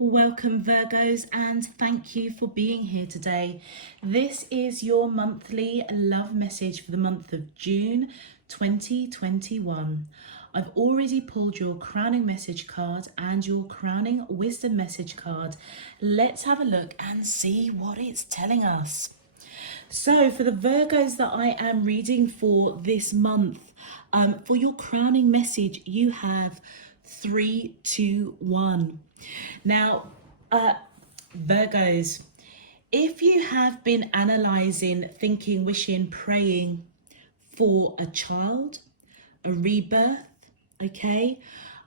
Welcome Virgos, and thank you for being here today. This is your monthly love message for the month of June 2021. I've already pulled your crowning message card and your crowning wisdom message card. Let's have a look and see what it's telling us. So for the Virgos that I am reading for this month, for your crowning message, you have 3, 2, 1. Now, Virgos, if you have been analysing, thinking, wishing, praying for a child, a rebirth, okay,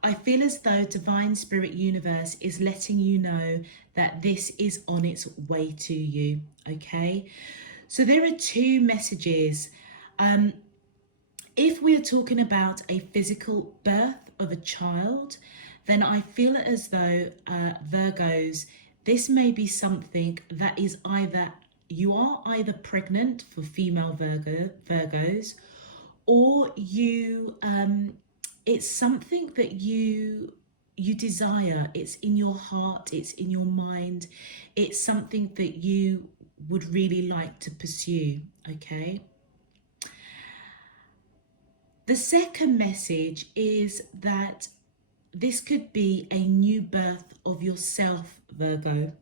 I feel as though Divine Spirit Universe is letting you know that this is on its way to you, okay? So there are two messages. If we are talking about a physical birth of a child, then I feel as though Virgos, this may be something that is either you are either pregnant for female Virgos, or you it's something that you desire. It's in your heart, it's in your mind, it's something that you would really like to pursue, okay? The second message is that this could be a new birth of yourself, Virgo,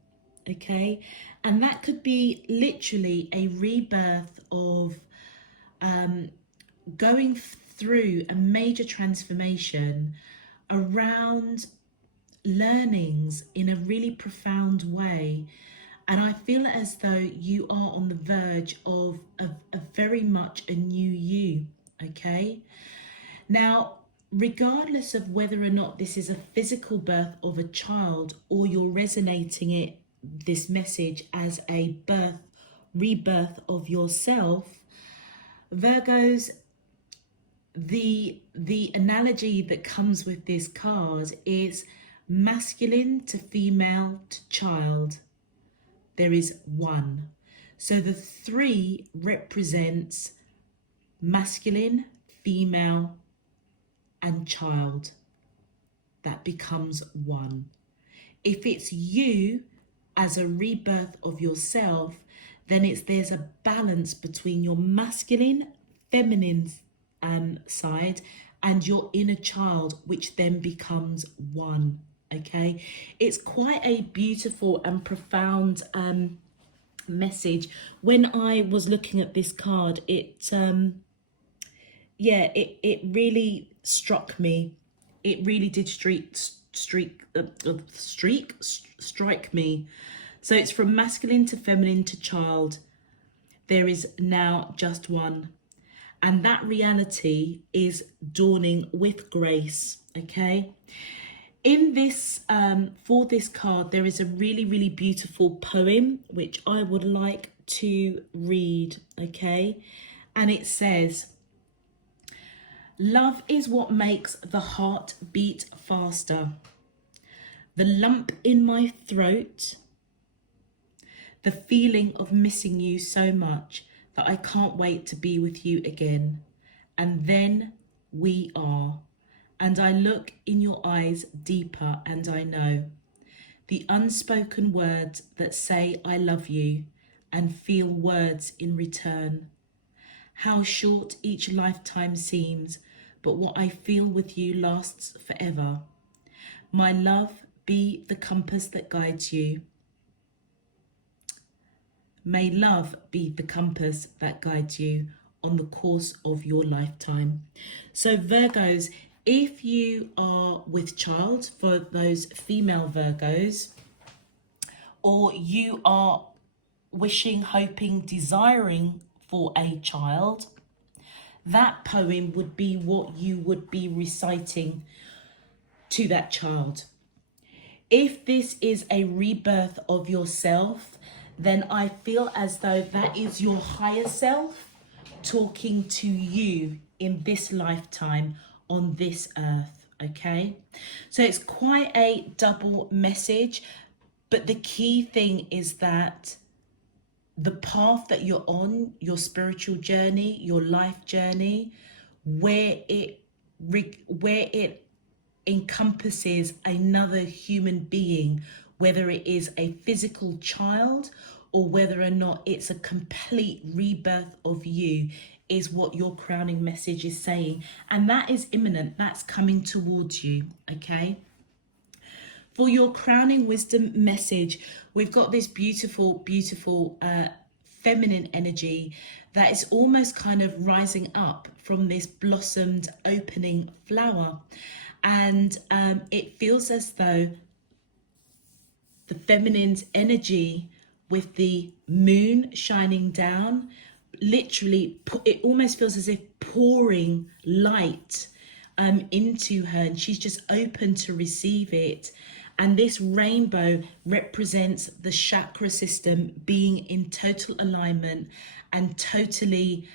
okay? And that could be literally a rebirth of going through a major transformation around learnings in a really profound way. And I feel as though you are on the verge of a very much a new you, okay? Now, regardless of whether or not this is a physical birth of a child, or you're resonating this message as a rebirth of yourself, Virgos, the analogy that comes with this card is masculine to female to child. There is one. So the 3 represents masculine, female, and child. That becomes one. If it's you as a rebirth of yourself, then there's a balance between your masculine, feminine side and your inner child, which then becomes one. Okay, it's quite a beautiful and profound message. When I was looking at this card, it really struck me. It really did strike me. So it's from masculine to feminine to child. There is now just one. And that reality is dawning with grace, okay? In this, for this card, there is a really, really beautiful poem, which I would like to read, okay? And it says, "Love is what makes the heart beat faster. The lump in my throat, the feeling of missing you so much that I can't wait to be with you again. And then we are. And I look in your eyes deeper and I know the unspoken words that say I love you and feel words in return. How short each lifetime seems, but what I feel with you lasts forever. My love be the compass that guides you. May love be the compass that guides you on the course of your lifetime." So Virgos, if you are with child, for those female Virgos, or you are wishing, hoping, desiring for a child, that poem would be what you would be reciting to that child. If this is a rebirth of yourself, then I feel as though that is your higher self talking to you in this lifetime on this earth, okay? So it's quite a double message, but the key thing is that the path that you're on, your spiritual journey, your life journey, where it encompasses another human being whether it is a physical child or whether or not it's a complete rebirth of you, is what your crowning message is saying. And that is imminent. That's coming towards you, okay? For your crowning wisdom message, we've got this beautiful, beautiful feminine energy that is almost kind of rising up from this blossomed opening flower. And it feels as though the feminine's energy with the moon shining down, literally, it almost feels as if pouring light into her, and she's just open to receive it. And this rainbow represents the chakra system being in total alignment and totally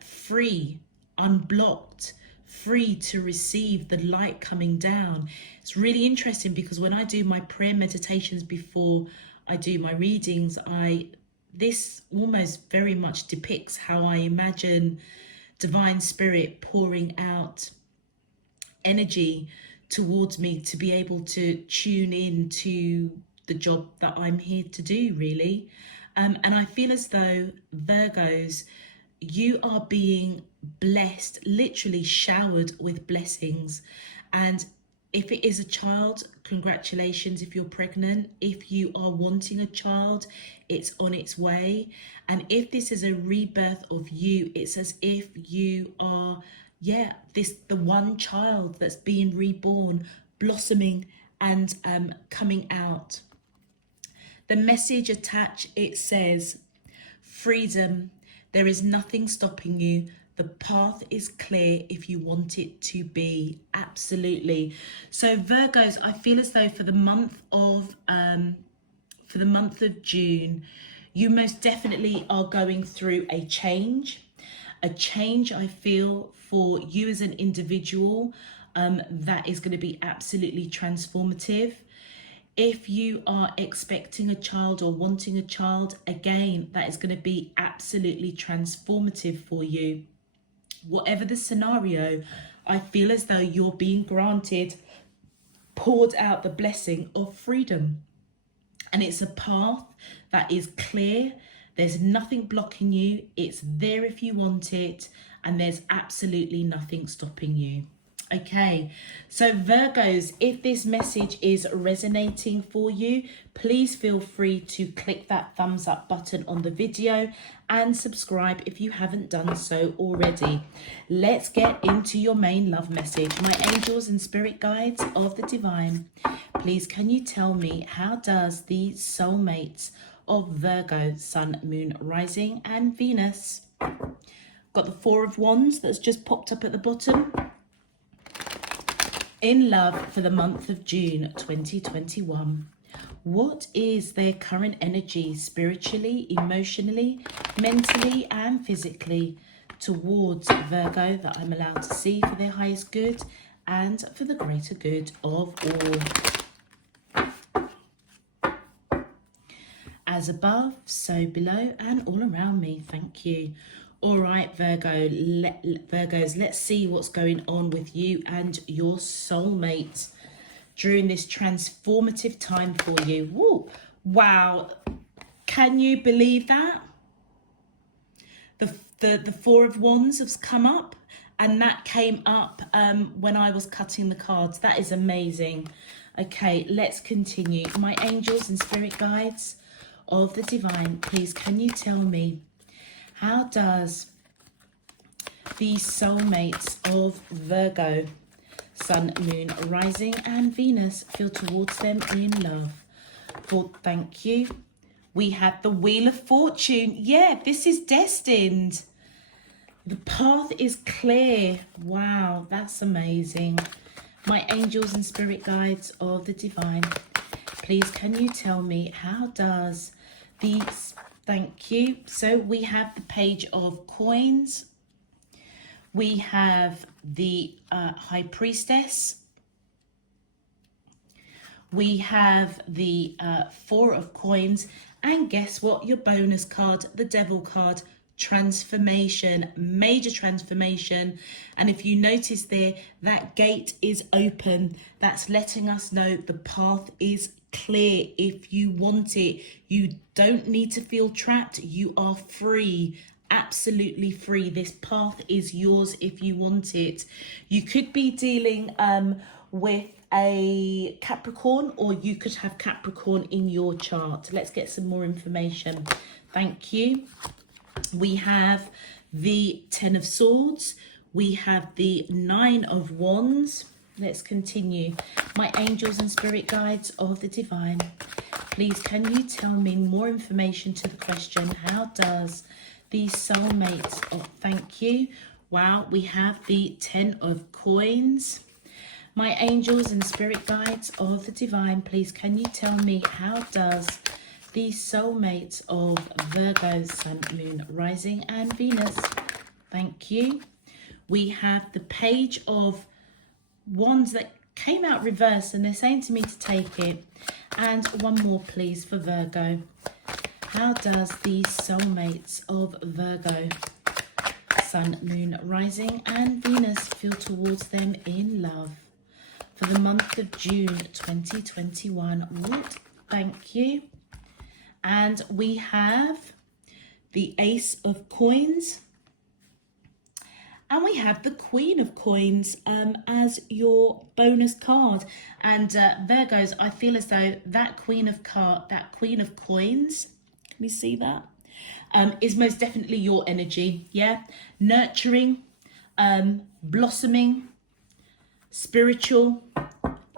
free, unblocked, free to receive the light coming down. It's really interesting because when I do my prayer meditations before I do my readings, this almost very much depicts how I imagine divine spirit pouring out energy towards me to be able to tune in to the job that I'm here to do, really. And I feel as though, Virgos, you are being blessed, literally showered with blessings. And if it is a child, congratulations if you're pregnant. If you are wanting a child, it's on its way. And if this is a rebirth of you, it's as if you are, the one child that's being reborn, blossoming and coming out. The message attached, it says, freedom. There is nothing stopping you. The path is clear if you want it to be. Absolutely. So Virgos, I feel as though for the month of June, you most definitely are going through a change. A change, I feel, for you as an individual, that is going to be absolutely transformative. If you are expecting a child or wanting a child, again, that is going to be absolutely transformative for you. Whatever the scenario, I feel as though you're being granted, poured out the blessing of freedom. And it's a path that is clear. There's nothing blocking you. It's there if you want it. And there's absolutely nothing stopping you. Okay, so Virgos, if this message is resonating for you, please feel free to click that thumbs up button on the video and subscribe if you haven't done so already. Let's get into your main love message. My angels and spirit guides of the divine, please can you tell me, how does the soulmates of Virgo, Sun, Moon, Rising and Venus? Got the Four of Wands that's just popped up at the bottom. In love for the month of June 2021. What is their current energy spiritually, emotionally, mentally and physically towards Virgo that I'm allowed to see for their highest good and for the greater good of all? As above, so below and all around me. Thank you. All right, Virgos, let's see what's going on with you and your soulmate during this transformative time for you. Woo. Wow. Can you believe that? The Four of Wands has come up, and that came up when I was cutting the cards. That is amazing. Okay, let's continue. My angels and spirit guides of the divine, please can you tell me, how does the soulmates of Virgo, Sun, Moon, Rising and Venus feel towards them in love? Thank you. We have the Wheel of Fortune. Yeah, this is destined. The path is clear. Wow, that's amazing. My angels and spirit guides of the divine, please can you tell me, how does these... Thank you. So we have the Page of Coins. We have the High Priestess. We have the Four of Coins. And guess what? Your bonus card, the Devil card, transformation, major transformation. And if you notice there, that gate is open. That's letting us know the path is clear. If you want it, you don't need to feel trapped. You are free, absolutely free. This path is yours if you want it. You could be dealing with a Capricorn, or you could have Capricorn in your chart. Let's get some more information. Thank you. We have the Ten of Swords. We have the Nine of Wands. Let's continue. My angels and spirit guides of the divine, please can you tell me more information to the question, how does these soulmates, oh thank you. Wow, we have the Ten of Coins. My angels and spirit guides of the divine, please can you tell me, how does the soulmates of Virgo, Sun, Moon, Rising and Venus, thank you. We have the Page of Wands that came out reverse, and they're saying to me to take it. And one more please for Virgo. How does the soulmates of Virgo, Sun, Moon, Rising and Venus feel towards them in love for the month of June 2021? What? Thank you. And we have the Ace of Coins. And we have the Queen of Coins as your bonus card. And Virgos, I feel as though that Queen of Coins, can we see that? Is most definitely your energy, yeah? Nurturing, blossoming, spiritual,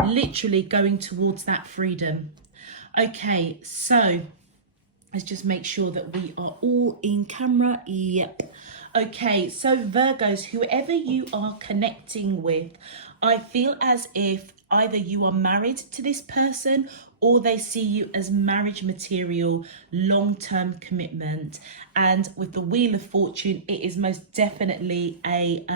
literally going towards that freedom. Okay, so let's just make sure that we are all in camera. Yep. Okay, so Virgos, whoever you are connecting with, I feel as if either you are married to this person or they see you as marriage material, long-term commitment. And with the Wheel of Fortune, it is most definitely a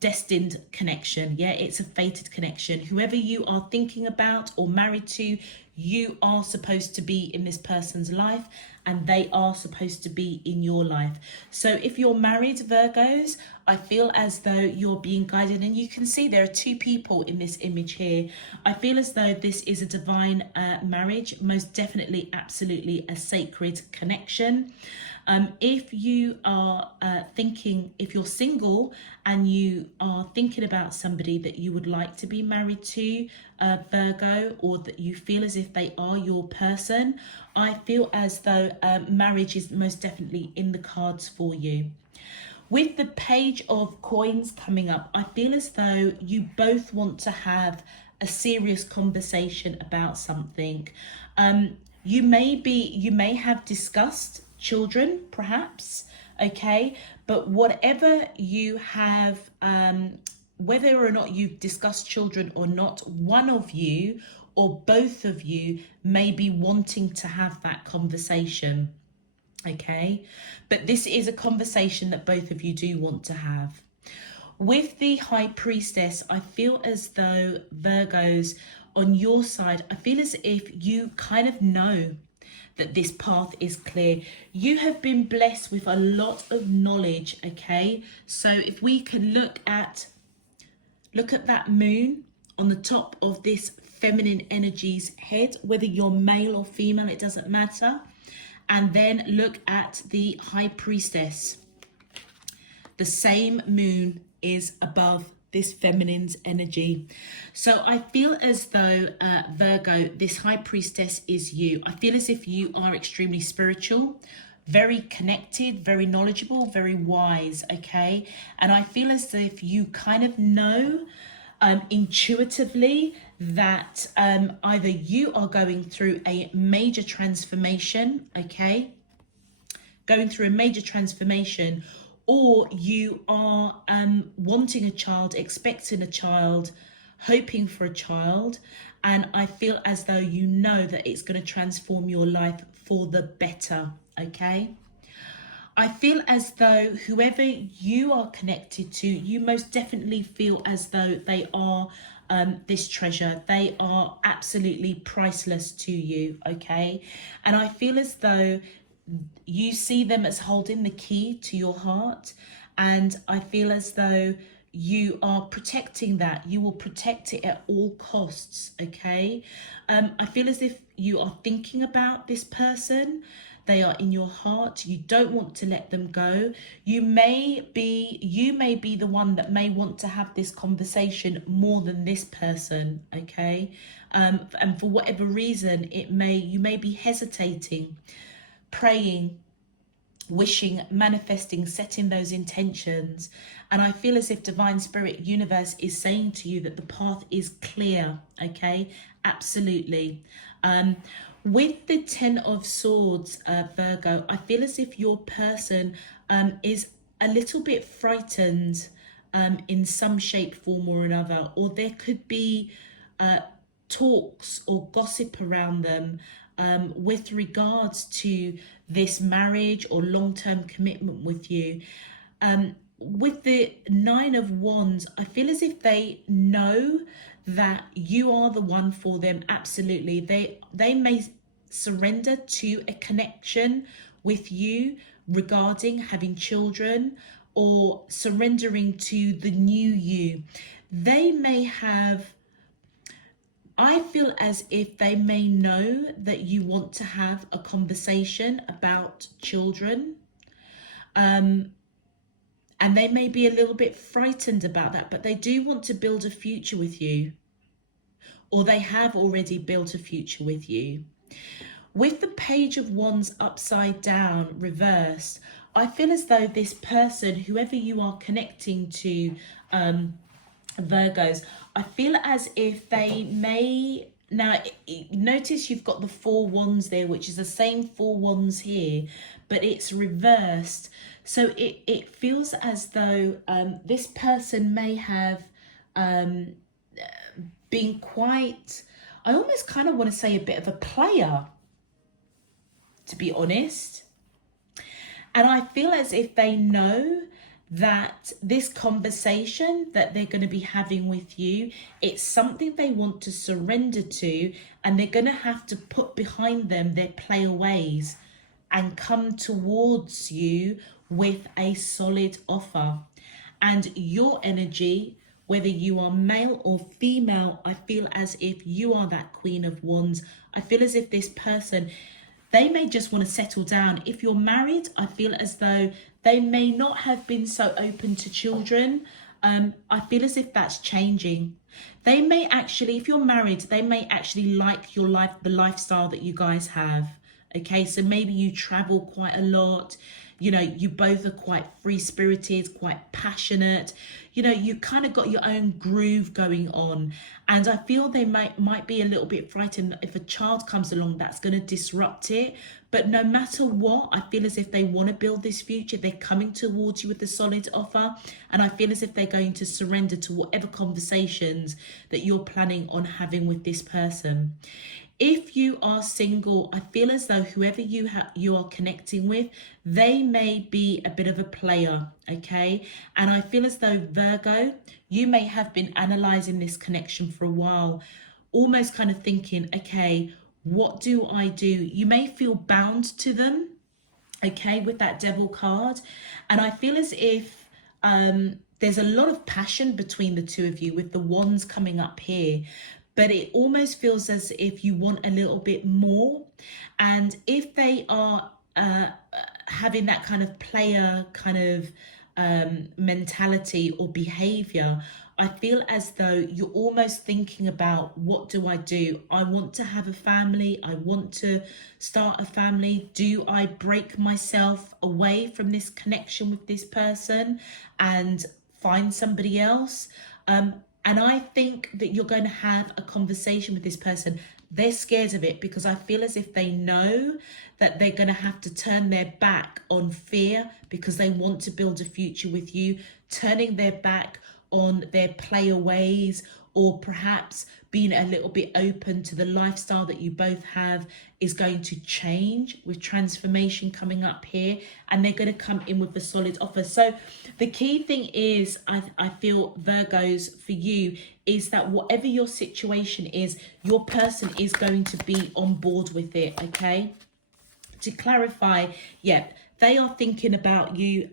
destined connection. Yeah, it's a fated connection. Whoever you are thinking about or married to, you are supposed to be in this person's life and they are supposed to be in your life. So if you're married, Virgos, I feel as though you're being guided, and you can see there are two people in this image here. I feel as though this is a divine marriage, most definitely, absolutely a sacred connection. If you are if you're single and you are thinking about somebody that you would like to be married to, Virgo, or that you feel as if they are your person, I feel as though marriage is most definitely in the cards for you. With the Page of Coins coming up, I feel as though you both want to have a serious conversation about something. You may have discussed children, perhaps, okay, but whatever you have, whether or not you've discussed children or not, one of you or both of you may be wanting to have that conversation, okay? But this is a conversation that both of you do want to have. With the High Priestess, I feel as though, Virgos, on your side, I feel as if you kind of know that this path is clear. You have been blessed with a lot of knowledge, okay? So if we can look at that moon on the top of this feminine energy's head, whether you're male or female, it doesn't matter. And then look at the High Priestess. The same moon is above this feminine's energy. So I feel as though, Virgo, this High Priestess is you. I feel as if you are extremely spiritual, very connected, very knowledgeable, very wise, okay? And I feel as if you kind of know intuitively that either you are going through a major transformation, okay? Going through a major transformation, or you are wanting a child, expecting a child, hoping for a child. And I feel as though you know that it's going to transform your life for the better, okay? I feel as though whoever you are connected to, you most definitely feel as though they are this treasure. They are absolutely priceless to you, okay? And I feel as though you see them as holding the key to your heart, and I feel as though you are protecting that. You will protect it at all costs, okay? I feel as if you are thinking about this person. They are in your heart. You don't want to let them go. You may be the one that may want to have this conversation more than this person, okay? And for whatever reason, you may be hesitating, praying, wishing, manifesting, setting those intentions. And I feel as if Divine Spirit Universe is saying to you that the path is clear, okay? Absolutely. With the Ten of Swords, Virgo, I feel as if your person is a little bit frightened in some shape, form or another, or there could be talks or gossip around them with regards to this marriage or long-term commitment with you. With the Nine of Wands, I feel as if they know that you are the one for them. Absolutely. They may surrender to a connection with you regarding having children or surrendering to the new you. They may have, I feel as if they may know that you want to have a conversation about children. And they may be a little bit frightened about that, but they do want to build a future with you. Or they have already built a future with you. With the Page of Wands upside down, reversed, I feel as though this person, whoever you are connecting to, Virgos, I feel as if they may, now notice you've got the Four Wands there, which is the same Four Wands here, but it's reversed. So it feels as though this person may have been quite, I almost kind of want to say a bit of a player, to be honest. And I feel as if they know that this conversation that they're going to be having with you, it's something they want to surrender to, and they're going to have to put behind them their player ways and come towards you with a solid offer. And your energy, whether you are male or female, I feel as if you are that Queen of Wands. I feel as if this person, they may just want to settle down. If you're married, I feel as though they may not have been so open to children. I feel as if that's changing. They may actually, if you're married, they may actually like your life, the lifestyle that you guys have. Okay, so maybe you travel quite a lot. You know, you both are quite free-spirited, quite passionate. You know, you kind of got your own groove going on. And I feel they might be a little bit frightened if a child comes along that's going to disrupt it. But no matter what, I feel as if they want to build this future. They're coming towards you with a solid offer. And I feel as if they're going to surrender to whatever conversations that you're planning on having with this person. If you are single, I feel as though whoever you are connecting with, they may be a bit of a player, okay? And I feel as though, Virgo, you may have been analysing this connection for a while, almost kind of thinking, okay, what do I do? You may feel bound to them, okay, with that Devil card. And I feel as if there's a lot of passion between the two of you with the Wands coming up here. But it almost feels as if you want a little bit more. And if they are having that kind of player kind of mentality or behavior, I feel as though you're almost thinking about, what do I do? I want to have a family. I want to start a family. Do I break myself away from this connection with this person and find somebody else? And I think that you're going to have a conversation with this person. They're scared of it because I feel as if they know that they're going to have to turn their back on fear because they want to build a future with you, turning their back on their player ways, or perhaps being a little bit open to the lifestyle that you both have is going to change with transformation coming up here, and they're going to come in with a solid offer. So the key thing is, I feel, Virgos, for you, is that whatever your situation is, your person is going to be on board with it, okay? to clarify, yeah, they are thinking about you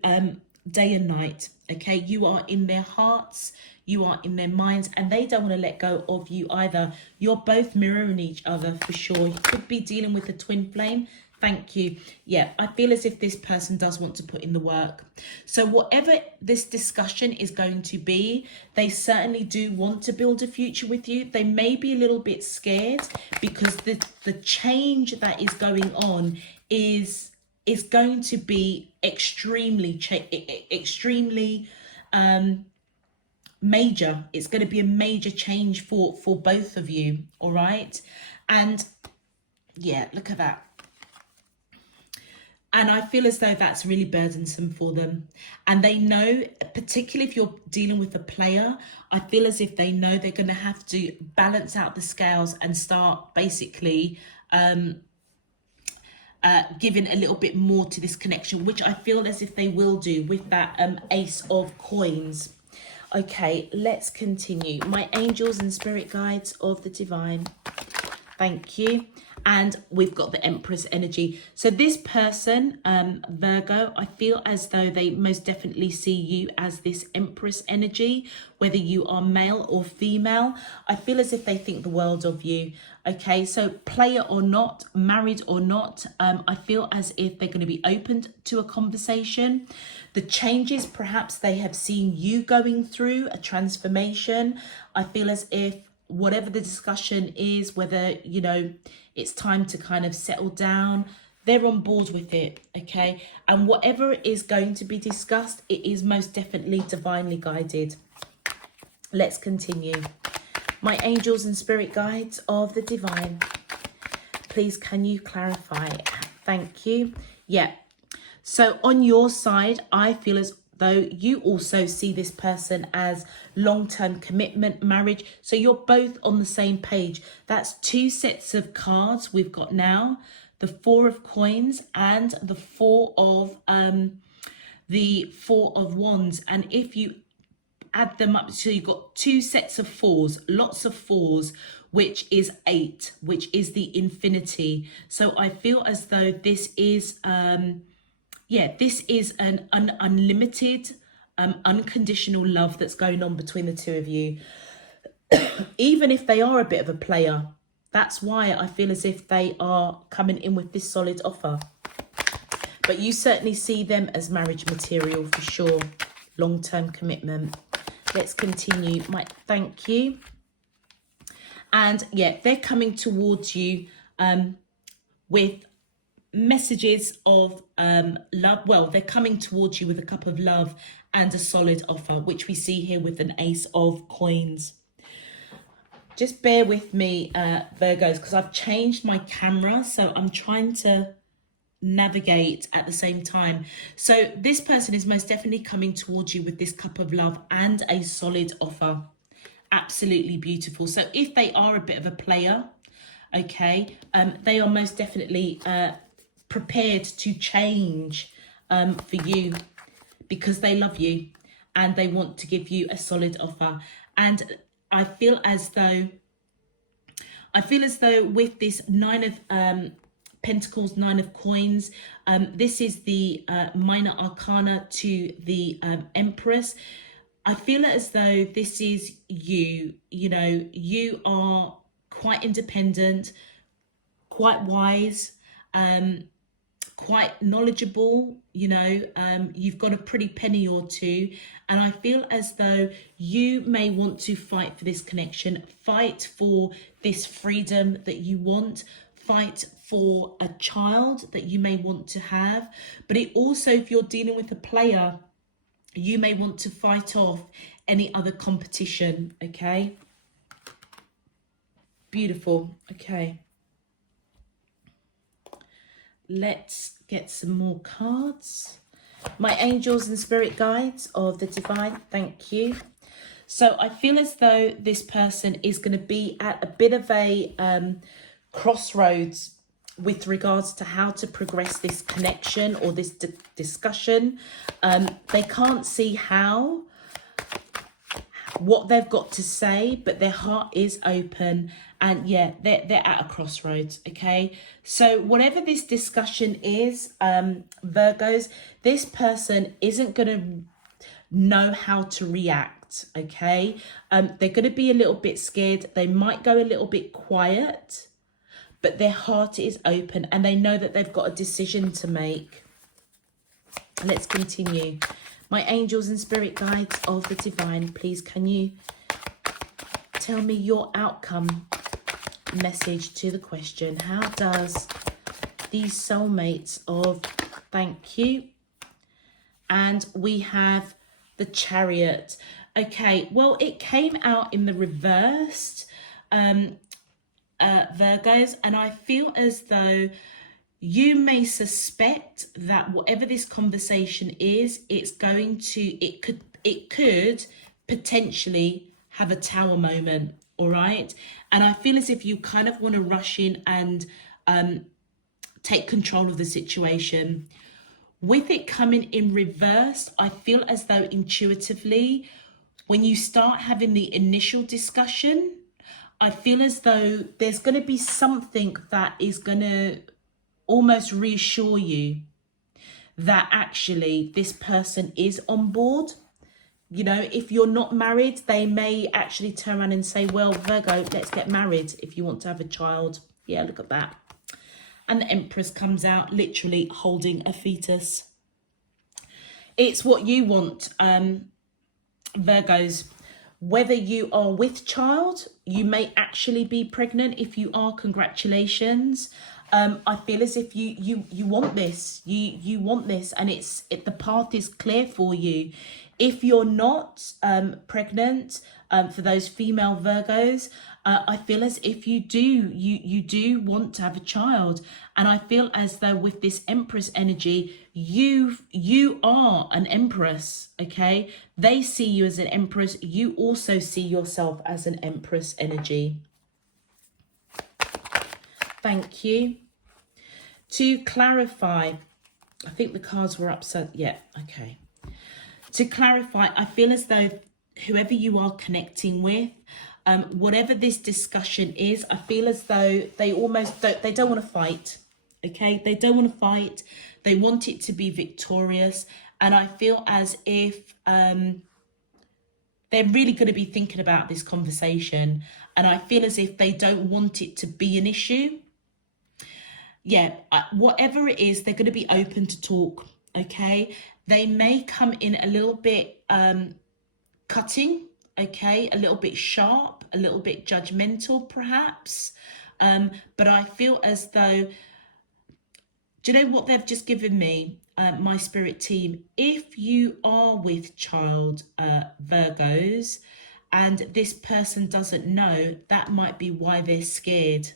day and night. Okay, you are in their hearts, you are in their minds, and they don't want to let go of you either. You're both mirroring each other for sure. You could be dealing with a twin flame. Thank you. Yeah, I feel as if this person does want to put in the work. So whatever this discussion is going to be, they certainly do want to build a future with you. They may be a little bit scared because the change that is going on is going to be extremely major. It's going to be a major change for both of you. All right. And yeah, look at that. And I feel as though that's really burdensome for them. And they know, particularly if you're dealing with a player, I feel as if they know they're going to have to balance out the scales and start basically giving a little bit more to this connection, which I feel as if they will do with that Ace of Coins. Okay, let's continue. My angels and spirit guides of the divine. Thank you. And we've got the Empress energy. So this person, Virgo, I feel as though they most definitely see you as this Empress energy, whether you are male or female. I feel as if they think the world of you. Okay, so player or not, married or not, I feel as if they're going to be open to a conversation. The changes perhaps they have seen you going through, a transformation. I feel as if whatever the discussion is, whether, you know, it's time to kind of settle down, they're on board with it, okay? And whatever is going to be discussed, it is most definitely divinely guided. Let's continue. My angels and spirit guides of the divine, please can you clarify? Thank you. Yeah. So on your side, I feel as though you also see this person as long-term commitment, marriage. So you're both on the same page. That's two sets of cards we've got now. The Four of Coins and the Four of Wands. And if you add them up, so you've got two sets of fours, lots of fours, which is 8, which is the infinity. So I feel as though this is this is an unlimited, unconditional love that's going on between the two of you. Even if they are a bit of a player, that's why I feel as if they are coming in with this solid offer. But you certainly see them as marriage material for sure. Long-term commitment. Let's continue. Thank you. And yeah, they're coming towards you with messages of love. Well, they're coming towards you with a cup of love and a solid offer, which we see here with an Ace of Coins. Just bear with me, Virgos, because I've changed my camera, so I'm trying to navigate at the same time. So this person is most definitely coming towards you with this cup of love and a solid offer. Absolutely beautiful. So if they are a bit of a player, okay, they are most definitely prepared to change for you because they love you and they want to give you a solid offer. And I feel as though with this Nine of Pentacles, Nine of Coins, this is the minor arcana to the Empress. I feel as though this is you. You know, you are quite independent, quite wise, quite knowledgeable, you know, you've got a pretty penny or two, and I feel as though you may want to fight for this connection, fight for this freedom that you want, fight for a child that you may want to have. But it also, if you're dealing with a player, you may want to fight off any other competition. Okay, beautiful. Okay, let's get some more cards. My angels and spirit guides of the divine, thank you. So I feel as though this person is going to be at a bit of a crossroads with regards to how to progress this connection or this discussion. They can't see how what they've got to say, but their heart is open. And yeah, they're at a crossroads. Okay, so whatever this discussion is, Virgos, this person isn't going to know how to react. Okay, they're going to be a little bit scared. They might go a little bit quiet, but their heart is open and they know that they've got a decision to make. Let's continue. My angels and spirit guides of the divine, please can you tell me your outcome message to the question? How does these soulmates of, thank you, and we have the Chariot. Okay, well, it came out in the reversed, Virgos, and I feel as though you may suspect that whatever this conversation is, it could potentially have a tower moment. All right, and I feel as if you kind of want to rush in and take control of the situation. With it coming in reverse, I feel as though intuitively, when you start having the initial discussion, I feel as though there's going to be something that is going to almost reassure you that actually this person is on board. You know, if you're not married, they may actually turn around and say, well, Virgo, let's get married if you want to have a child. Yeah, look at that. And the Empress comes out literally holding a fetus. It's what you want, Virgos. Whether you are with child, you may actually be pregnant. If you are, congratulations. I feel as if you want this. You want this, and the path is clear for you. If you're not pregnant, for those female Virgos, I feel as if you do want to have a child, and I feel as though with this Empress energy, you are an Empress. Okay, they see you as an Empress. You also see yourself as an Empress energy. Thank you. To clarify, I think the cards were upset. Yeah, okay. To clarify, I feel as though whoever you are connecting with, whatever this discussion is, I feel as though they don't want to fight. Okay, they don't want to fight. They want it to be victorious, and I feel as if they're really going to be thinking about this conversation, and I feel as if they don't want it to be an issue. Yeah, whatever it is, they're going to be open to talk. Okay, they may come in a little bit cutting, okay, a little bit sharp, a little bit judgmental perhaps, but I feel as though, do you know what they've just given me, my spirit team? If you are with child, Virgos, and this person doesn't know, that might be why they're scared,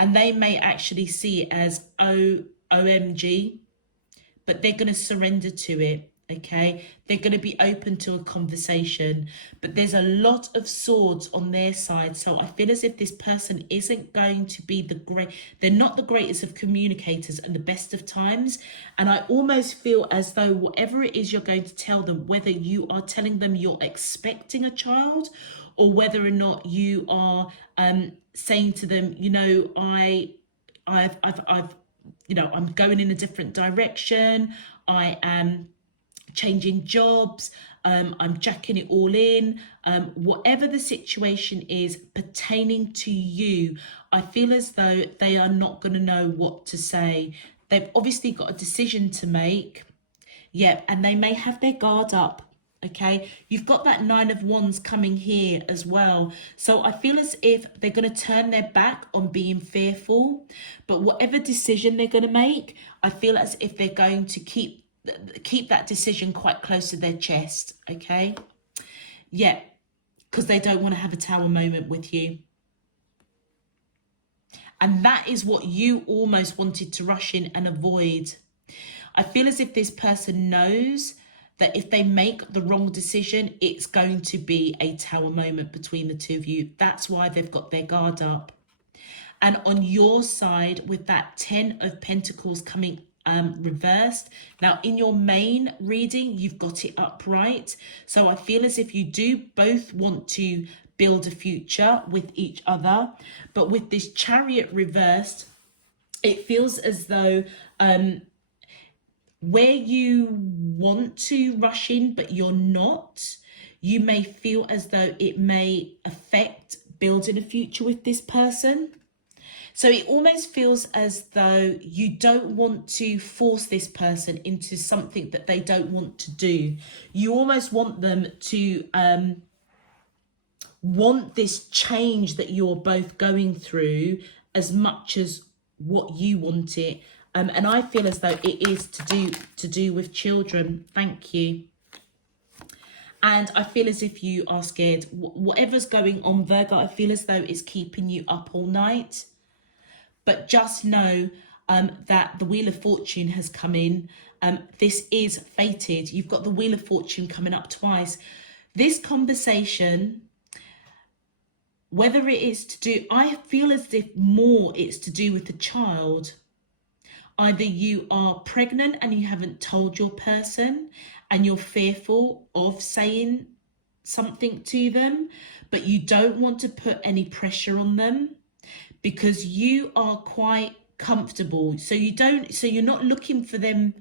and they may actually see it as OMG, but they're going to surrender to it. Okay, they're going to be open to a conversation, but there's a lot of swords on their side. So I feel as if this person isn't going to be they're not the greatest of communicators and the best of times. And I almost feel as though whatever it is you're going to tell them, whether you are telling them you're expecting a child, or whether or not you are saying to them, you know, I've you know, I'm going in a different direction. I am changing jobs, I'm jacking it all in, whatever the situation is pertaining to you, I feel as though they are not going to know what to say. They've obviously got a decision to make, yeah, and they may have their guard up. Okay, you've got that Nine of Wands coming here as well, so I feel as if they're going to turn their back on being fearful, but whatever decision they're going to make, I feel as if they're going to keep that decision quite close to their chest. Okay, yeah, because they don't want to have a tower moment with you, and that is what you almost wanted to rush in and avoid. I feel as if this person knows that if they make the wrong decision, it's going to be a tower moment between the two of you. That's why they've got their guard up. And on your side, with that 10 of Pentacles coming reversed. Now in your main reading, you've got it upright. So I feel as if you do both want to build a future with each other. But with this Chariot reversed, it feels as though where you want to rush in, but you're not, you may feel as though it may affect building a future with this person. So it almost feels as though you don't want to force this person into something that they don't want to do. You almost want them to want this change that you're both going through as much as what you want it. And I feel as though it is to do with children. Thank you. And I feel as if you are scared. Whatever's going on, Virgo, I feel as though it's keeping you up all night. But just know that the Wheel of Fortune has come in. This is fated. You've got the Wheel of Fortune coming up twice. This conversation, whether it is to do, I feel as if more it's to do with the child. Either you are pregnant and you haven't told your person and you're fearful of saying something to them, but you don't want to put any pressure on them because you are quite comfortable. So you're not looking for them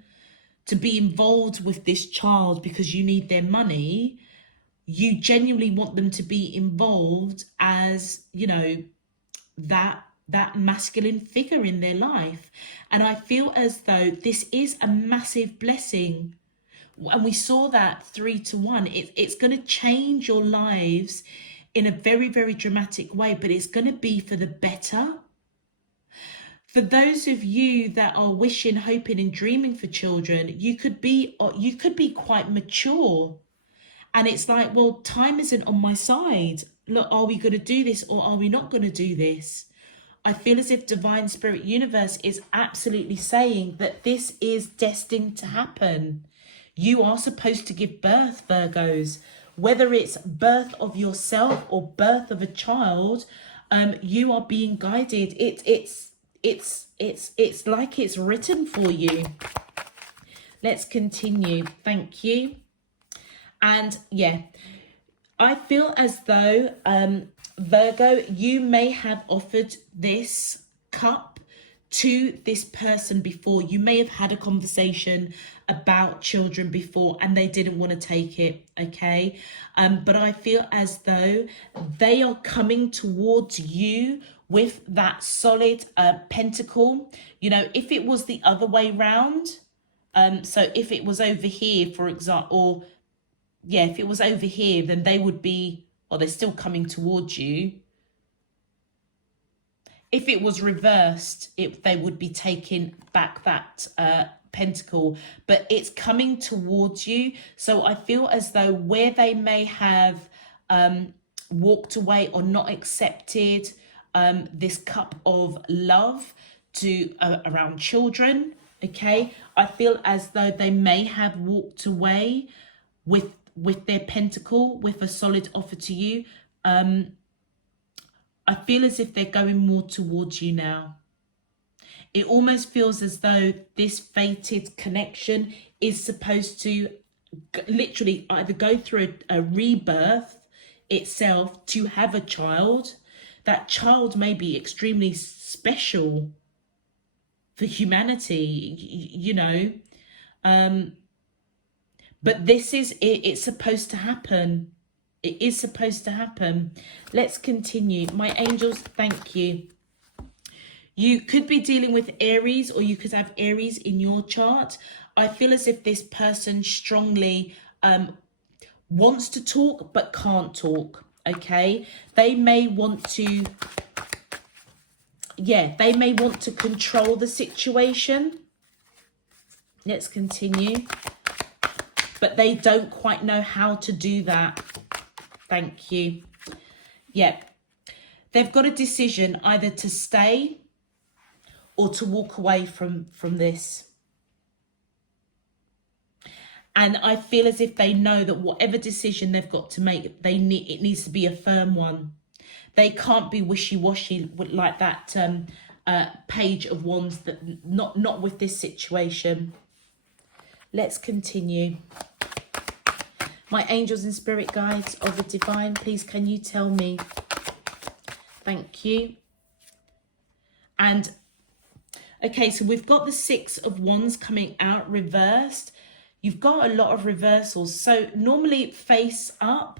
to be involved with this child because you need their money. You genuinely want them to be involved as, you know, that masculine figure in their life. And I feel as though this is a massive blessing. And we saw that 3 to 1. It's going to change your lives in a very, very dramatic way, but it's going to be for the better. For those of you that are wishing, hoping and dreaming for children, you could be quite mature. And it's like, well, time isn't on my side. Look, are we going to do this or are we not going to do this? I feel as if Divine Spirit Universe is absolutely saying that this is destined to happen. You are supposed to give birth, Virgos. Whether it's birth of yourself or birth of a child, you are being guided. It's like it's written for you. Let's continue. Thank you. And yeah, I feel as though Virgo, you may have offered this cup to this person before. You may have had a conversation about children before and they didn't want to take it, okay? But I feel as though they are coming towards you with that solid pentacle. You know, if it was the other way round, so if it was over here, for example, or yeah, if it was over here, then they would be, or they're still coming towards you. If it was reversed, they would be taking back that pentacle, but it's coming towards you. So I feel as though where they may have walked away or not accepted this cup of love to around children, okay, I feel as though they may have walked away with their pentacle, with a solid offer to you. I feel as if they're going more towards you now. It almost feels as though this fated connection is supposed to literally either go through a rebirth itself to have a child. That child may be extremely special for humanity, you know. But this is it. It's supposed to happen. It is supposed to happen. Let's continue. My angels, thank you. You could be dealing with Aries, or you could have Aries in your chart. I feel as if this person strongly wants to talk but can't talk, okay? They may want to, they may want to control the situation. Let's continue. But they don't quite know how to do that. Thank you. Yep. They've got a decision either to stay or to walk away from this. And I feel as if they know that whatever decision they've got to make, it needs to be a firm one. They can't be wishy-washy like that Page of Wands, that not with this situation. Let's continue. My angels and spirit guides of the divine, please can you tell me? Thank you. And okay, so we've got the Six of Wands coming out reversed. You've got a lot of reversals. So normally face up,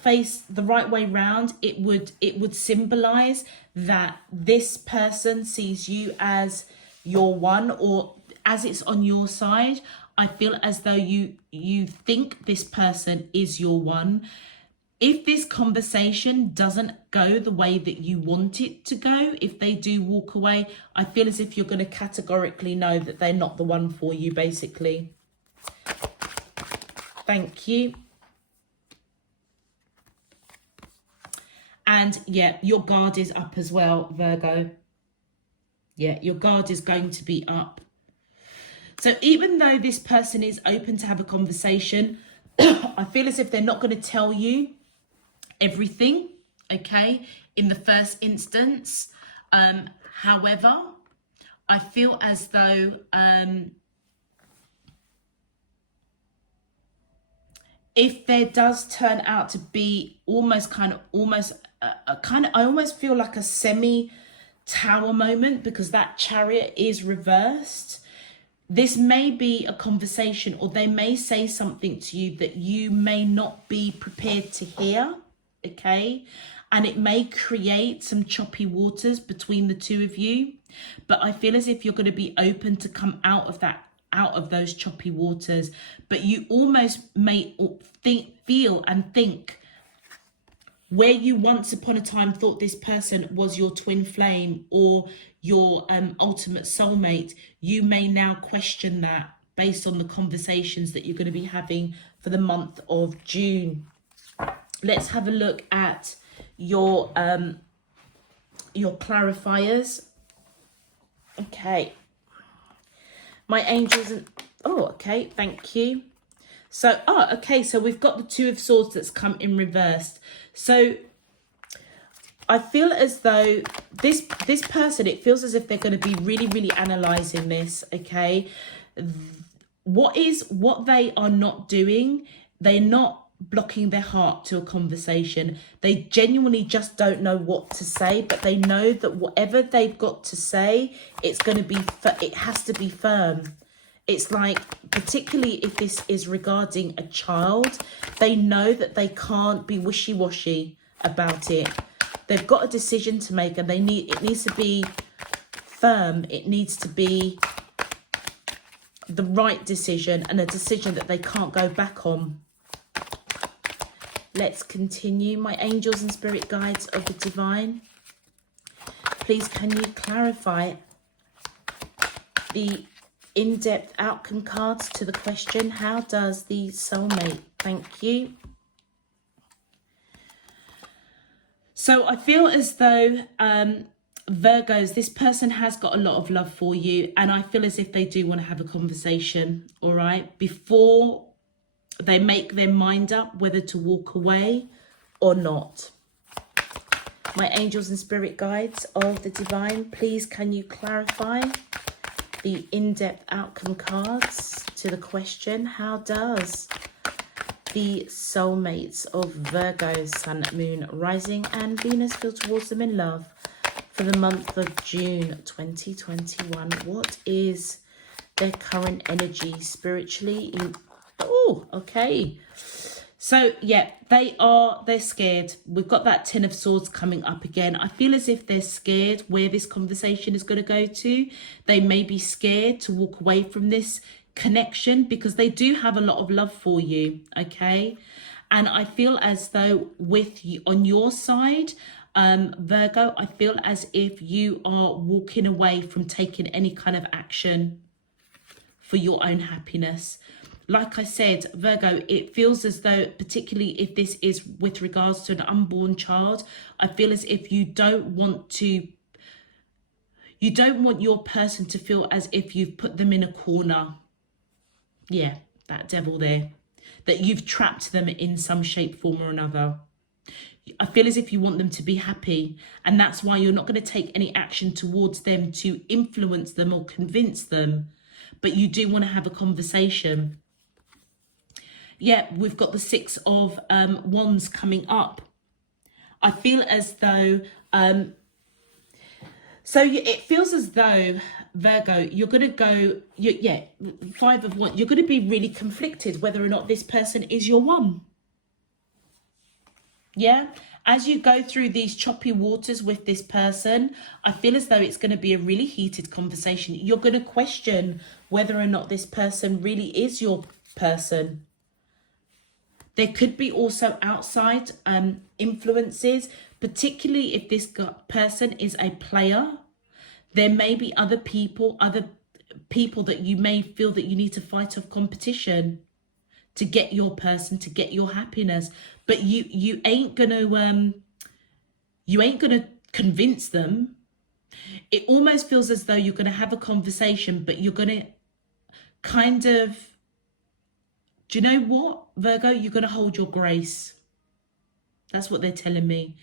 face the right way round, it would symbolize that this person sees you as your one, or as it's on your side. I feel as though you think this person is your one. If this conversation doesn't go the way that you want it to go, if they do walk away, I feel as if you're going to categorically know that they're not the one for you, basically. Thank you. And yeah, your guard is up as well, Virgo. Yeah, your guard is going to be up. So even though this person is open to have a conversation, I feel as if they're not going to tell you everything, okay, in the first instance. However, I feel as though if there does turn out to be I almost feel like a semi-tower moment, because that Chariot is reversed. This may be a conversation, or they may say something to you that you may not be prepared to hear, okay? And it may create some choppy waters between the two of you. But I feel as if you're going to be open to come out of those choppy waters. But you almost may feel and think, where you once upon a time thought this person was your twin flame or your ultimate soulmate, you may now question that based on the conversations that you're going to be having for the month of June. Let's have a look at your clarifiers. Okay. My angels and okay, thank you. So, okay, so we've got the Two of Swords that's come in reversed. So I feel as though this person, it feels as if they're going to be really, really analysing this, okay? What they are not doing, they're not blocking their heart to a conversation. They genuinely just don't know what to say, but they know that whatever they've got to say, it has to be firm. It's like, particularly if this is regarding a child, they know that they can't be wishy-washy about it. They've got a decision to make, and it needs to be firm. It needs to be the right decision, and a decision that they can't go back on. Let's continue. My angels and spirit guides of the divine, please can you clarify the in-depth outcome cards to the question, how does the soulmate? Thank you. So I feel as though Virgos, this person has got a lot of love for you, and I feel as if they do want to have a conversation, all right, before they make their mind up whether to walk away or not. My angels and spirit guides of the divine, please can you clarify the in-depth outcome cards to the question, how does the soulmates of Virgo, Sun, Moon, Rising and Venus feel towards them in love for the month of June 2021? What is their current energy spiritually? Okay. So yeah, they're scared. We've got that Ten of Swords coming up again. I feel as if they're scared where this conversation is going to go to. They may be scared to walk away from this connection because they do have a lot of love for you, okay? And I feel as though with you on your side, Virgo, I feel as if you are walking away from taking any kind of action for your own happiness. Like I said, Virgo, it feels as though, particularly if this is with regards to an unborn child, I feel as if you don't want your person to feel as if you've put them in a corner. Yeah, that devil there. That you've trapped them in some shape, form or another. I feel as if you want them to be happy, and that's why you're not going to take any action towards them to influence them or convince them, but you do want to have a conversation. Yeah, we've got the Six of Wands coming up. I feel as though, it feels as though, Virgo, you're going to go, Five of Wands, you're going to be really conflicted whether or not this person is your one. Yeah, as you go through these choppy waters with this person, I feel as though it's going to be a really heated conversation. You're going to question whether or not this person really is your person. There could be also outside influences, particularly if this person is a player. There may be other people that you may feel that you need to fight off competition to get your person, to get your happiness, but you ain't gonna convince them. It almost feels as though you're gonna have a conversation, but you're gonna kind of, do you know what, Virgo? You're gonna hold your grace. That's what they're telling me.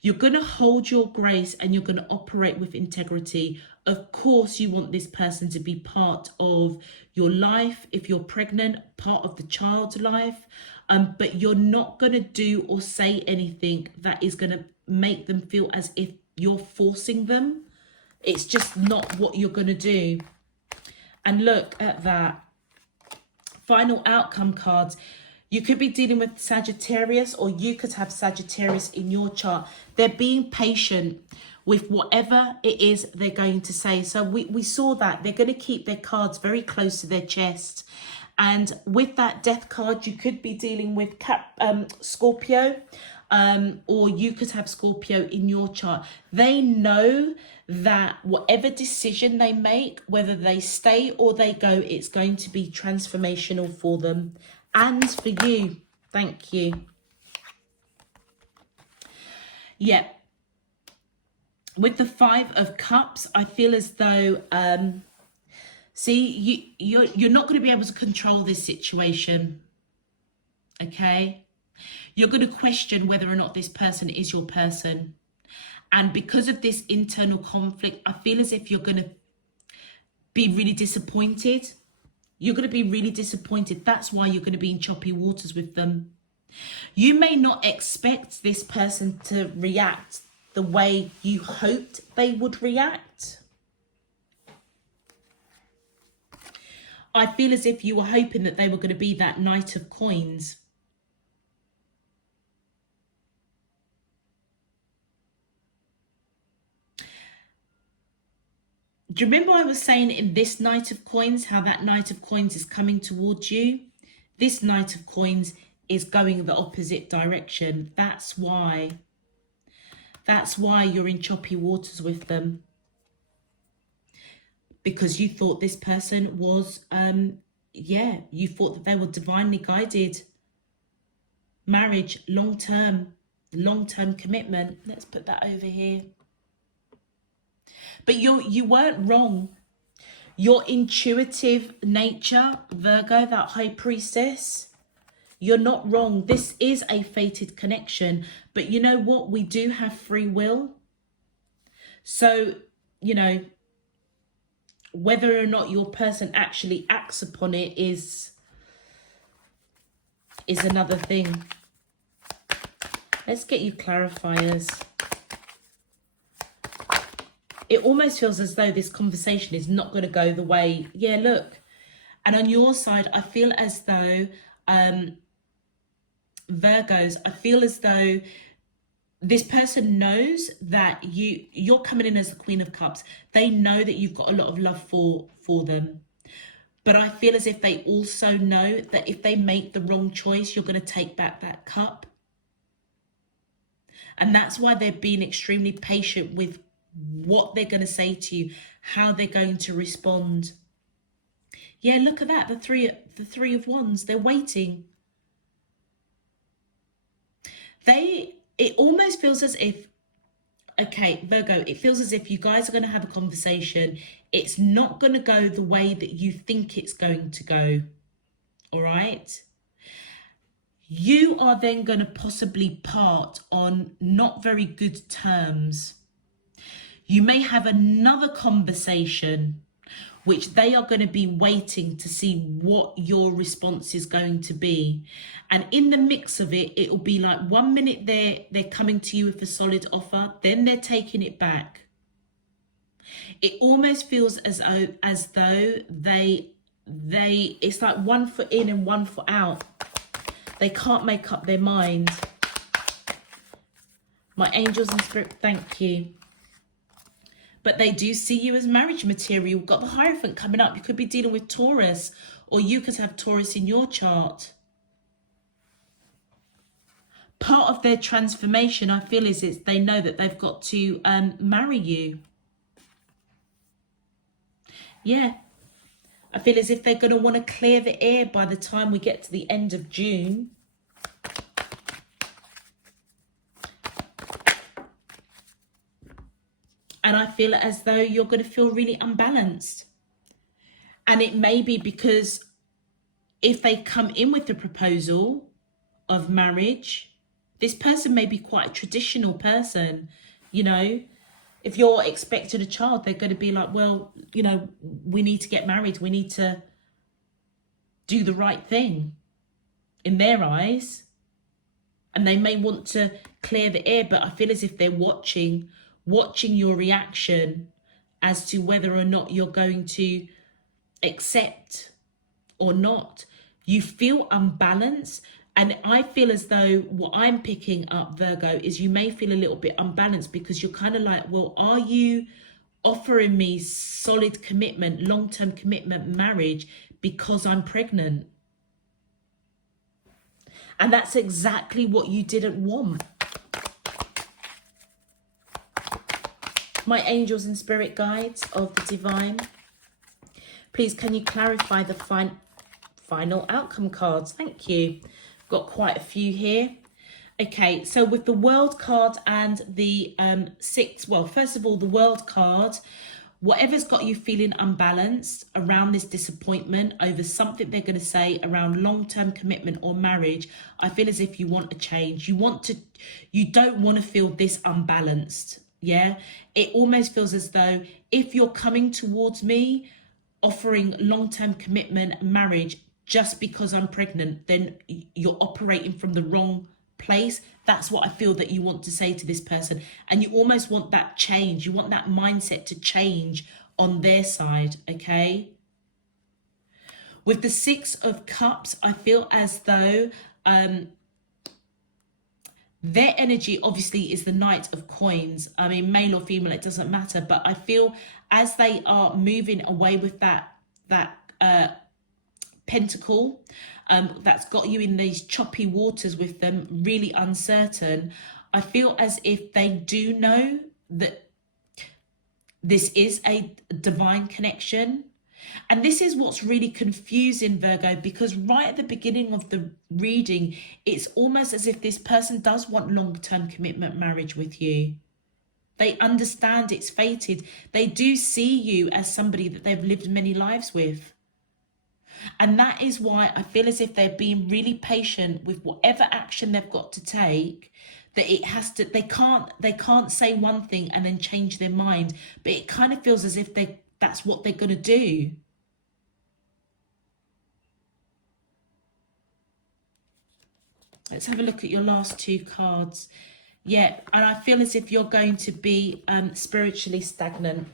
You're going to hold your grace and you're going to operate with integrity. Of course, you want this person to be part of your life. If you're pregnant, part of the child's life. But you're not going to do or say anything that is going to make them feel as if you're forcing them. It's just not what you're going to do. And look at that. Final outcome cards. You could be dealing with Sagittarius, or you could have Sagittarius in your chart. They're being patient with whatever it is they're going to say. So we saw that they're going to keep their cards very close to their chest. And with that Death card, you could be dealing with Scorpio, or you could have Scorpio in your chart. They know that whatever decision they make, whether they stay or they go, it's going to be transformational for them. And for you. Thank you. Yeah. With the Five of Cups, I feel as though, you're not going to be able to control this situation. Okay? You're going to question whether or not this person is your person. And because of this internal conflict, I feel as if you're going to be really disappointed. You're going to be really disappointed. That's why you're going to be in choppy waters with them. You may not expect this person to react the way you hoped they would react. I feel as if you were hoping that they were going to be that Knight of Coins. Do you remember I was saying in this Knight of Coins, how that Knight of Coins is coming towards you? This Knight of Coins is going the opposite direction. That's why you're in choppy waters with them. Because you thought this person was, you thought that they were divinely guided. Marriage, long-term commitment. Let's put that over here. But you weren't wrong. Your intuitive nature, Virgo, that High Priestess, you're not wrong. This is a fated connection. But you know what? We do have free will. So, whether or not your person actually acts upon it is another thing. Let's get you clarifiers. It almost feels as though this conversation is not going to go the way. Yeah, look. And on your side, I feel as though, Virgos, I feel as though this person knows that you're coming in as the Queen of Cups. They know that you've got a lot of love for them. But I feel as if they also know that if they make the wrong choice, you're going to take back that cup. And that's why they're being extremely patient with what they're going to say to you, how they're going to respond. Yeah, look at that. The three of Wands, they're waiting. It almost feels as if, okay, Virgo, it feels as if you guys are going to have a conversation. It's not going to go the way that you think it's going to go. All right? you are then going to possibly part on not very good terms. You may have another conversation which they are going to be waiting to see what your response is going to be. And in the mix of it, it'll be like 1 minute they're coming to you with a solid offer, then they're taking it back. It almost feels as though they it's like 1 foot in and 1 foot out. They can't make up their mind. My angels and spirit, thank you. But they do see you as marriage material. You've got the Hierophant coming up. You could be dealing with Taurus, or you could have Taurus in your chart. Part of their transformation, I feel, is they know that they've got to marry you. Yeah. I feel as if they're going to want to clear the air by the time we get to the end of June. And I feel as though you're going to feel really unbalanced. And it may be because if they come in with the proposal of marriage, this person may be quite a traditional person. You know, if you're expecting a child, they're going to be like, well, you know, we need to get married. We need to do the right thing in their eyes. And they may want to clear the air, but I feel as if they're watching your reaction as to whether or not you're going to accept or not. You feel unbalanced, and I feel as though what I'm picking up, Virgo, is you may feel a little bit unbalanced because you're kind of like, well, are you offering me solid commitment, long-term commitment, marriage because I'm pregnant? And that's exactly what you didn't want. My angels and spirit guides of the divine, please can you clarify the final outcome cards? Thank you. Got quite a few here. Okay, so with the World card and the six, well, first of all, the World card, whatever's got you feeling unbalanced around this disappointment over something they're going to say around long-term commitment or marriage, I feel as if you want a change. You don't want to feel this unbalanced. Yeah, it almost feels as though if you're coming towards me offering long-term commitment, marriage, just because I'm pregnant, then you're operating from the wrong place. That's what I feel that you want to say to this person. And you almost want that change. You want that mindset to change on their side, okay? With the Six of Cups, I feel as though their energy obviously is the Knight of Coins. I mean, male or female, it doesn't matter. But I feel as they are moving away with that pentacle that's got you in these choppy waters with them, really uncertain, I feel as if they do know that this is a divine connection. And this is what's really confusing, Virgo, because right at the beginning of the reading, it's almost as if this person does want long-term commitment, marriage with you. They understand it's fated. They do see you as somebody that they've lived many lives with. And that is why I feel as if they're being really patient with whatever action they've got to take, that it has to, they can't say one thing and then change their mind, but it kind of feels as if that's what they're going to do. Let's have a look at your last two cards. Yeah, and I feel as if you're going to be spiritually stagnant.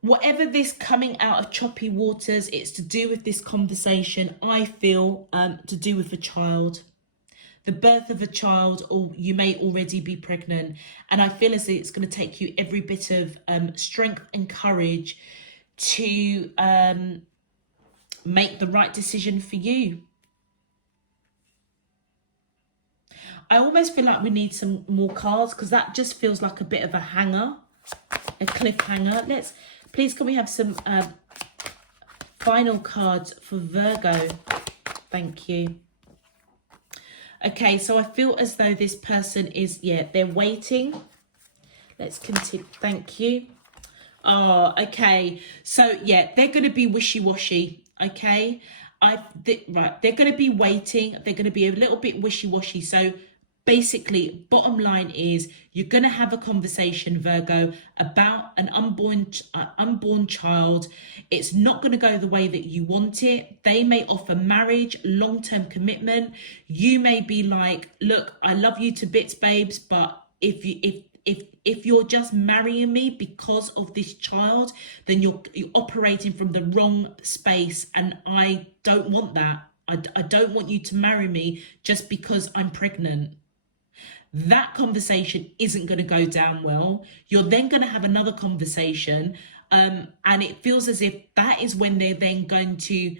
Whatever this coming out of choppy waters, it's to do with this conversation, I feel, to do with a child. The birth of a child, or you may already be pregnant. And I feel as if it's going to take you every bit of strength and courage to make the right decision for you. I almost feel like we need some more cards because that just feels like a bit of a hanger, a cliffhanger. Please, can we have some final cards for Virgo? Thank you. Okay, so I feel as though this person is, yeah, they're waiting. Let's continue. Thank you. Oh, okay. So, yeah, they're going to be wishy-washy, okay? right, they're going to be waiting. They're going to be a little bit wishy-washy. So basically, bottom line is you're going to have a conversation, Virgo, about an unborn child. It's not going to go the way that you want it. They may offer marriage, long-term commitment. You may be like, look, I love you to bits, babes, but if you're just marrying me because of this child, then you're operating from the wrong space, and I don't want that. I don't want you to marry me just because I'm pregnant. That conversation isn't going to go down well. You're then going to have another conversation, and it feels as if that is when they're then going to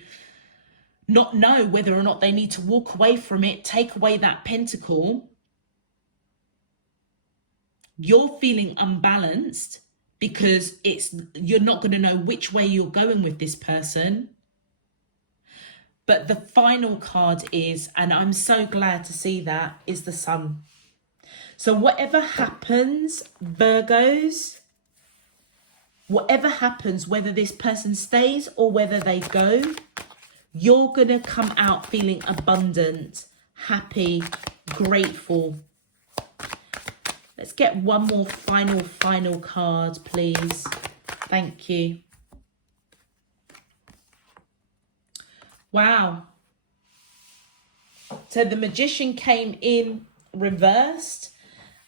not know whether or not they need to walk away from it, take away that pentacle. You're feeling unbalanced because you're not going to know which way you're going with this person. But the final card is, and I'm so glad to see that, is the Sun. So whatever happens, Virgos, whatever happens, whether this person stays or whether they go, you're going to come out feeling abundant, happy, grateful. Let's get one more final card, please. Thank you. Wow. So the Magician came in reversed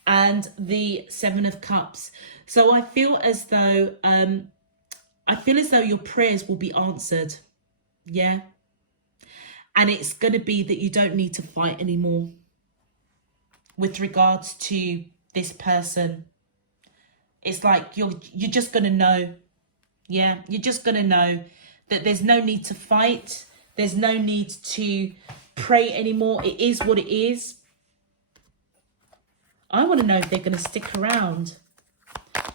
and the Seven of Cups. So I feel as though your prayers will be answered. Yeah. And it's going to be that you don't need to fight anymore with regards to this person. It's like you're just going to know. Yeah, you're just going to know that there's no need to fight. There's no need to pray anymore. It is what it is. I want to know if they're going to stick around.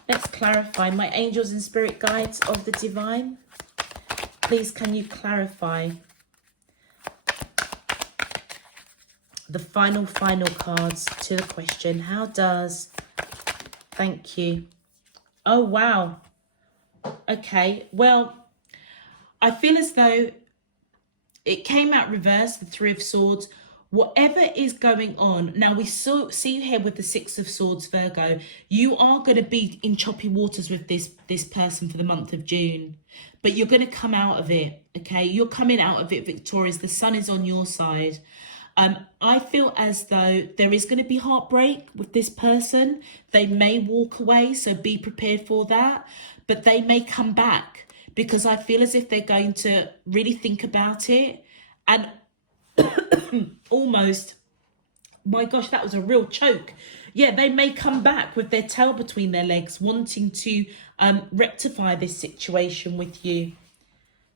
Let's clarify. My angels and spirit guides of the divine, please can you clarify the final cards to the question? How does... Thank you. Oh, wow. Okay, well, I feel as though it came out reversed, the Three of Swords. Whatever is going on, now we see you here with the Six of Swords, Virgo. You are going to be in choppy waters with this person for the month of June, but you're going to come out of it, okay? You're coming out of it victorious. The sun is on your side. I feel as though there is going to be heartbreak with this person. They may walk away, so be prepared for that, but they may come back because I feel as if they're going to really think about it and almost, my gosh, that was a real choke. Yeah, they may come back with their tail between their legs, wanting to rectify this situation with you.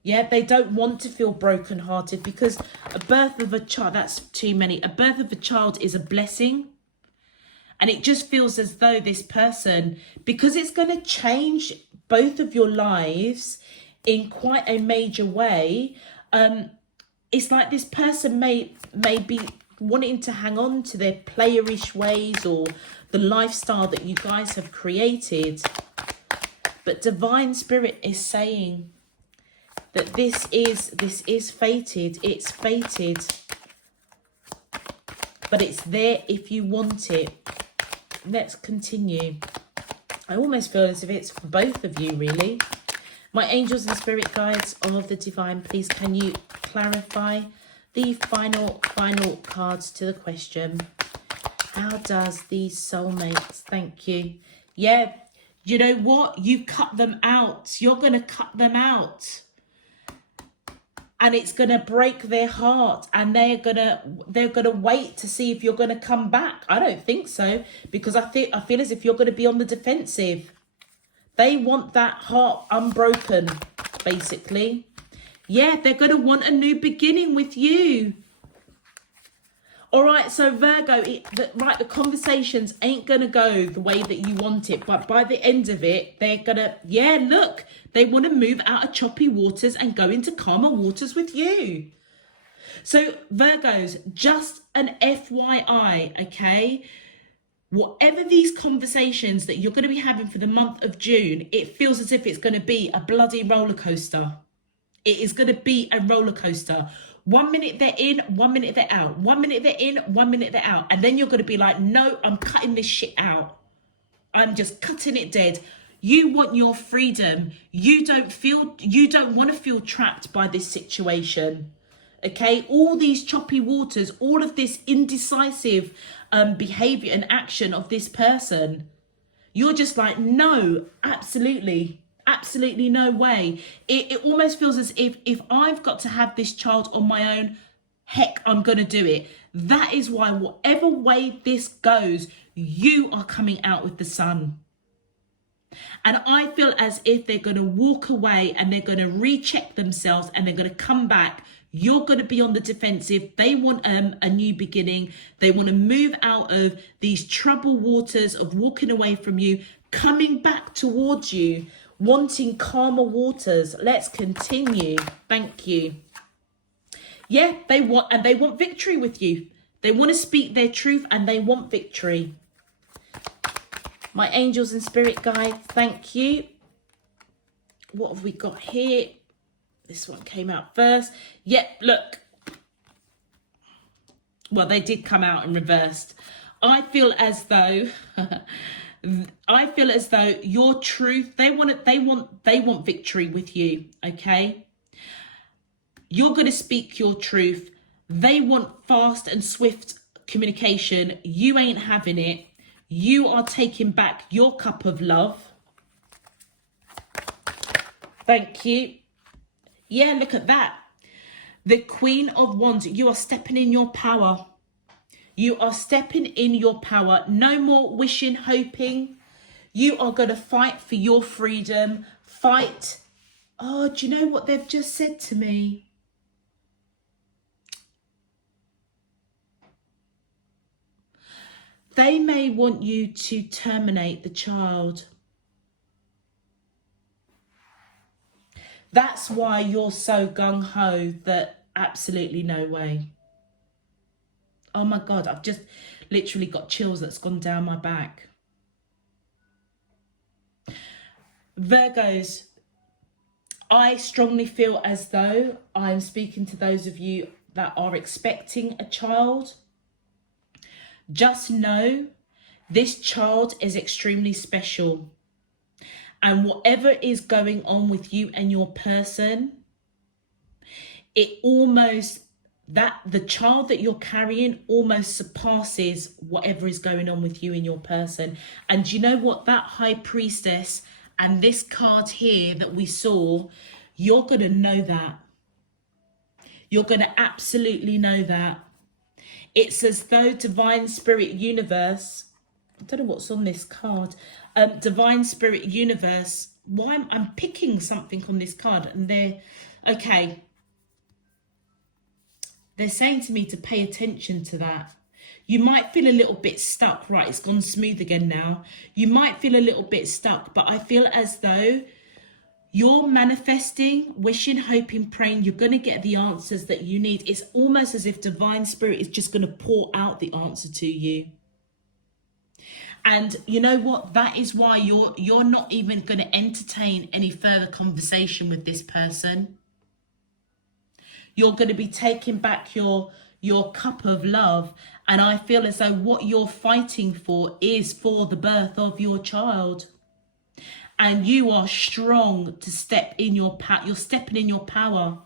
Yeah, they don't want to feel brokenhearted because a birth of a child, that's too many. A birth of a child is a blessing. And it just feels as though this person, because it's going to change both of your lives in quite a major way, it's like this person may be wanting to hang on to their playerish ways or the lifestyle that you guys have created. But divine spirit is saying that this is fated. It's fated. But it's there if you want it. Let's continue. I almost feel as if it's for both of you, really. My angels and spirit guides of the divine, please can you clarify the final cards to the question? How does these soulmates... Thank you. Yeah, you know what? You cut them out. You're going to cut them out. And it's going to break their heart, and they're gonna wait to see if you're going to come back. I don't think so, because I feel as if you're going to be on the defensive. They want that heart unbroken, basically. Yeah, they're going to want a new beginning with you. All right, so Virgo, the conversations ain't going to go the way that you want it. But by the end of it, they're going to, yeah, look, they want to move out of choppy waters and go into calmer waters with you. So Virgos, just an FYI, okay? Whatever these conversations that you're going to be having for the month of June, it feels as if it's going to be a bloody roller coaster. It is going to be a roller coaster. 1 minute they're in, 1 minute they're out. 1 minute they're in, 1 minute they're out. And then you're going to be like, no, I'm cutting this shit out. I'm just cutting it dead. You want your freedom. You don't want to feel trapped by this situation. Okay, all these choppy waters, all of this indecisive behavior and action of this person. You're just like, no, absolutely no way. It almost feels as if I've got to have this child on my own, heck, I'm going to do it. That is why whatever way this goes, you are coming out with the sun. And I feel as if they're going to walk away and they're going to recheck themselves and they're going to come back. You're going to be on the defensive. They want a new beginning. They want to move out of these troubled waters of walking away from you, coming back towards you, wanting calmer waters. Let's continue. Thank you. Yeah, they want victory with you. They want to speak their truth and they want victory. My angels and spirit guides, thank you. What have we got here? This one came out first. Yep, look. Well, they did come out in reversed. I feel as though your truth, they want victory with you, okay? You're going to speak your truth. They want fast and swift communication. You ain't having it. You are taking back your cup of love. Thank you. Yeah, look at that. The Queen of Wands. You are stepping in your power. You are stepping in your power. No more wishing, hoping. You are going to fight for your freedom. Fight. Oh, do you know what they've just said to me? They may want you to terminate the child. That's why you're so gung-ho that absolutely no way. Oh my God, I've just literally got chills that's gone down my back. Virgos, I strongly feel as though I'm speaking to those of you that are expecting a child. Just know this child is extremely special. And whatever is going on with you and your person, it almost, the child that you're carrying almost surpasses whatever is going on with you and your person. And you know what? That High Priestess and this card here that we saw, you're going to know that. You're going to absolutely know that. It's as though Divine Spirit Universe, I don't know what's on this card, Divine Spirit Universe, why I'm picking something on this card and they're saying to me to pay attention to that. You might feel a little bit stuck. Right, it's gone smooth again now. You might feel a little bit stuck, but I feel as though you're manifesting, wishing, hoping, praying. You're going to get the answers that you need. It's almost as if Divine Spirit is just going to pour out the answer to you. And you know what? That is why you're not even going to entertain any further conversation with this person. You're going to be taking back your cup of love. And I feel as though what you're fighting for is for the birth of your child. And you are strong to step in your power. You're stepping in your power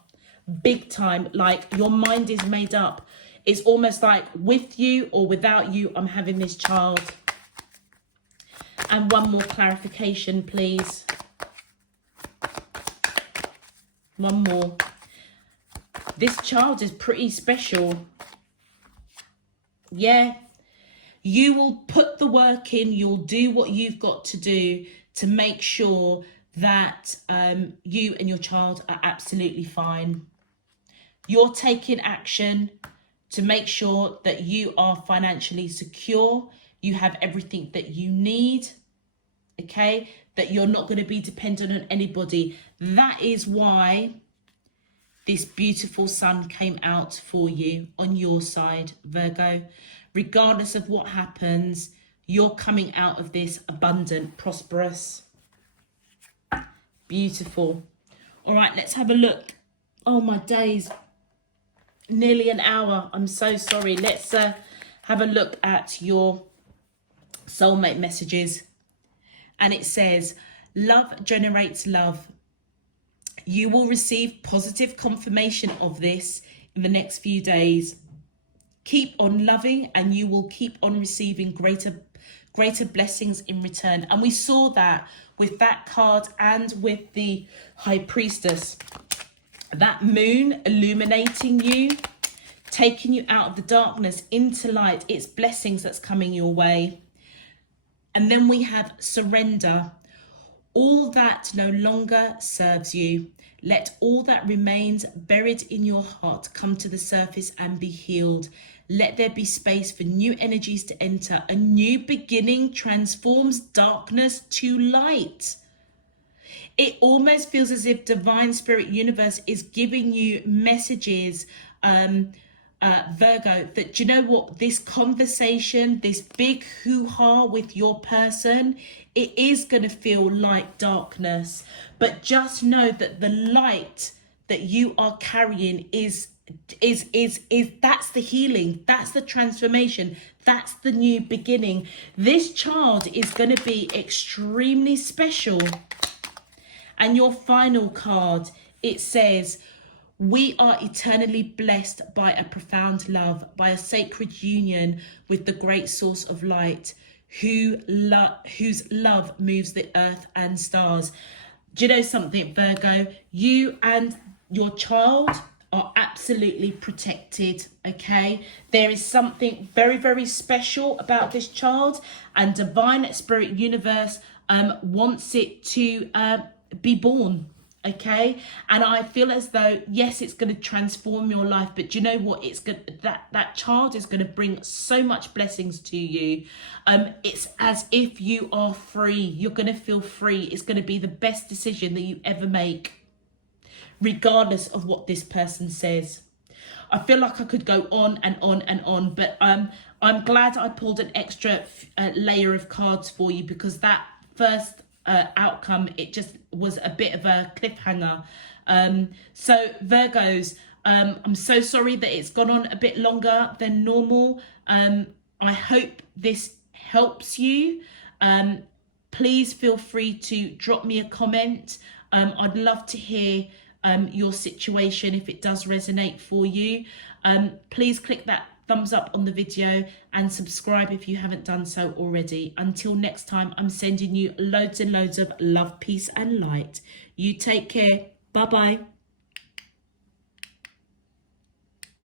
big time. Like your mind is made up. It's almost like with you or without you, I'm having this child. And one more clarification, please. One more. This child is pretty special. Yeah. You will put the work in. You'll do what you've got to do to make sure that you and your child are absolutely fine. You're taking action to make sure that you are financially secure. You have everything that you need, okay? That you're not going to be dependent on anybody. That is why this beautiful sun came out for you on your side, Virgo. Regardless of what happens, you're coming out of this abundant, prosperous. Beautiful. All right, let's have a look Oh my days, nearly an hour. I'm so sorry. Let's have a look at your soulmate messages. And it says, love generates love. You will receive positive confirmation of this in the next few days. Keep on loving and you will keep on receiving greater blessings in return. And we saw that with that card and with the High Priestess. That moon illuminating you, taking you out of the darkness into light. It's blessings that's coming your way. And then we have surrender. All that no longer serves you. Let all that remains buried in your heart come to the surface and be healed. Let there be space for new energies to enter. A new beginning transforms darkness to light. It almost feels as if Divine Spirit Universe is giving you messages, Virgo, that you know what, this conversation, this big hoo-ha with your person, it is going to feel like darkness, but just know that the light that you are carrying is that's the healing, that's the transformation, that's the new beginning. This child is going to be extremely special. And your final card, it says, we are eternally blessed by a profound love, by a sacred union with the great source of light, whose love moves the earth and stars. Do you know something, Virgo? You and your child are absolutely protected, okay? There is something very, very special about this child, and Divine Spirit Universe wants it to be born. Okay, and I feel as though, yes, it's going to transform your life, but do you know what, it's going that child is going to bring so much blessings to you. It's as if you are free. You're going to feel free. It's going to be the best decision that you ever make, regardless of what this person says. I feel like I could go on and on and on, but I'm glad I pulled an extra layer of cards for you, because that first outcome, it just was a bit of a cliffhanger. So Virgos, I'm so sorry that it's gone on a bit longer than normal. I hope this helps you. Please feel free to drop me a comment. I'd love to hear your situation if it does resonate for you. Please click that thumbs up on the video and subscribe if you haven't done so already. Until next time, I'm sending you loads and loads of love, peace and light. You take care. Bye bye.